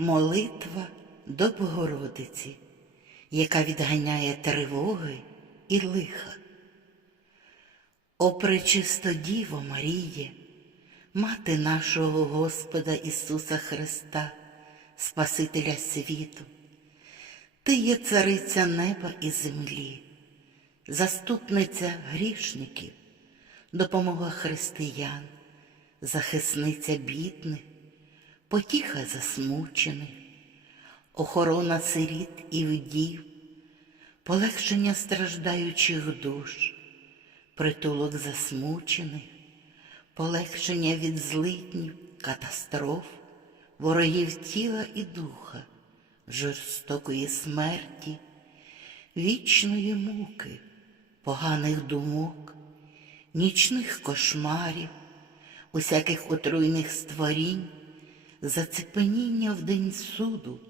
Молитва до Богородиці, яка відганяє тривоги і лиха. О пречисто Діво Маріє, Мати нашого Господа Ісуса Христа, Спасителя світу, Ти є цариця неба і землі, заступниця грішників, допомога християн, захисниця бідних, потіха засмучених, охорона сиріт і вдів, полегшення страждаючих душ, притулок засмучених, полегшення від злиднів, катастроф, ворогів тіла і духа, жорстокої смерті, вічної муки, поганих думок, нічних кошмарів, усяких отруйних створінь, зацепеніння в день суду,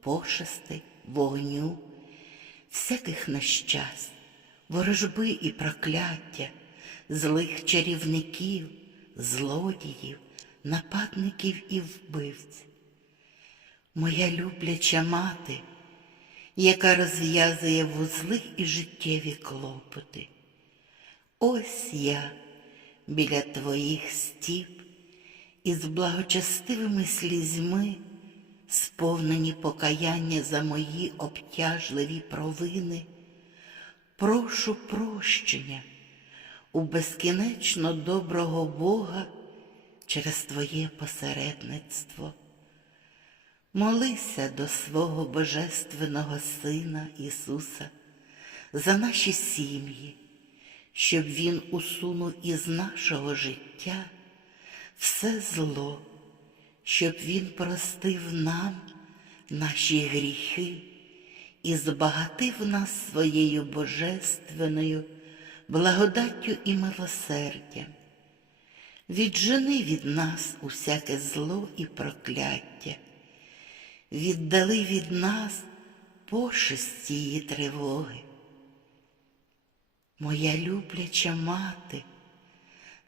пошести, вогню, всяких нещасть, ворожби і прокляття, злих чарівників, злодіїв, нападників і вбивць. Моя любляча мати, яка розв'язує вузли і життєві клопоти. Ось я біля твоїх стіп із благочестивими слізьми, сповнені покаяння за мої обтяжливі провини, прошу прощення у безкінечно доброго Бога через Твоє посередництво. Молися до свого Божественного Сина Ісуса за наші сім'ї, щоб Він усунув із нашого життя все зло, щоб Він простив нам наші гріхи і збагатив нас своєю божественною благодаттю і милосердям. Віджени від нас усяке зло і прокляття, віддали від нас пошесті її тривоги. Моя любляча мати,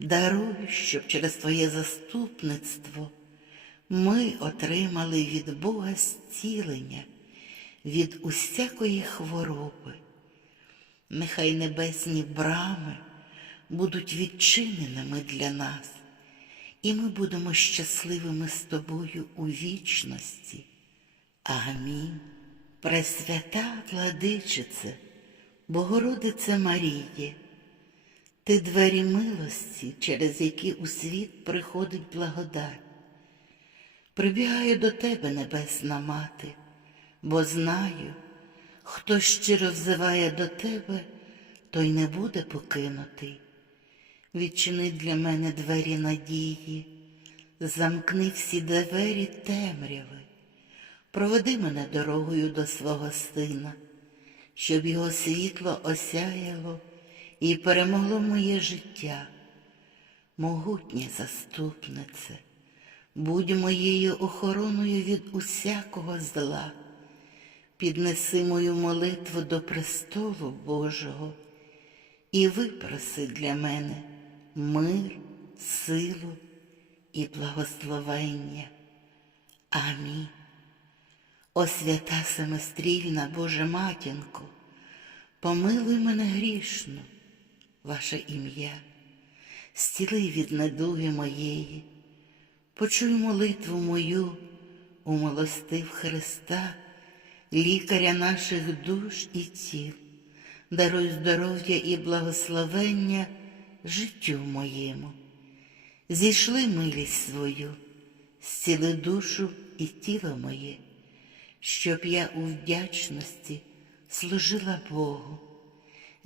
даруй, щоб через Твоє заступництво ми отримали від Бога зцілення від усякої хвороби. Нехай небесні брами будуть відчиненими для нас, і ми будемо щасливими з тобою у вічності. Амінь. Пресвята владичице, Богородице Маріє, ти двері милості, через які у світ приходить благодать. Прибігаю до тебе, Небесна Мати, бо знаю, хто щиро взиває до тебе, той не буде покинутий. Відчини для мене двері надії, замкни всі двері темряви, проведи мене дорогою до свого сина, щоб його світло осяяло і перемогло моє життя. Могутнє заступнице, будь моєю охороною від усякого зла, піднеси мою молитву до престолу Божого і випроси для мене мир, силу і благословення. Амінь. О свята семистрільна Божа матінко, помилуй мене грішно, ваше ім'я, стіли від недуги моєї, почуй молитву мою, умилостив Христа, лікаря наших душ і тіл, даруй здоров'я і благословення життю моєму. Зійшли милість свою, зціли душу і тіло моє, щоб я у вдячності служила Богу.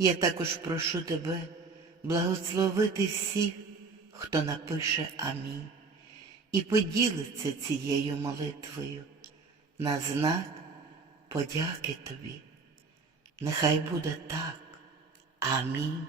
Я також прошу тебе благословити всіх, хто напише Амінь, і поділиться цією молитвою на знак подяки тобі. Нехай буде так. Амінь.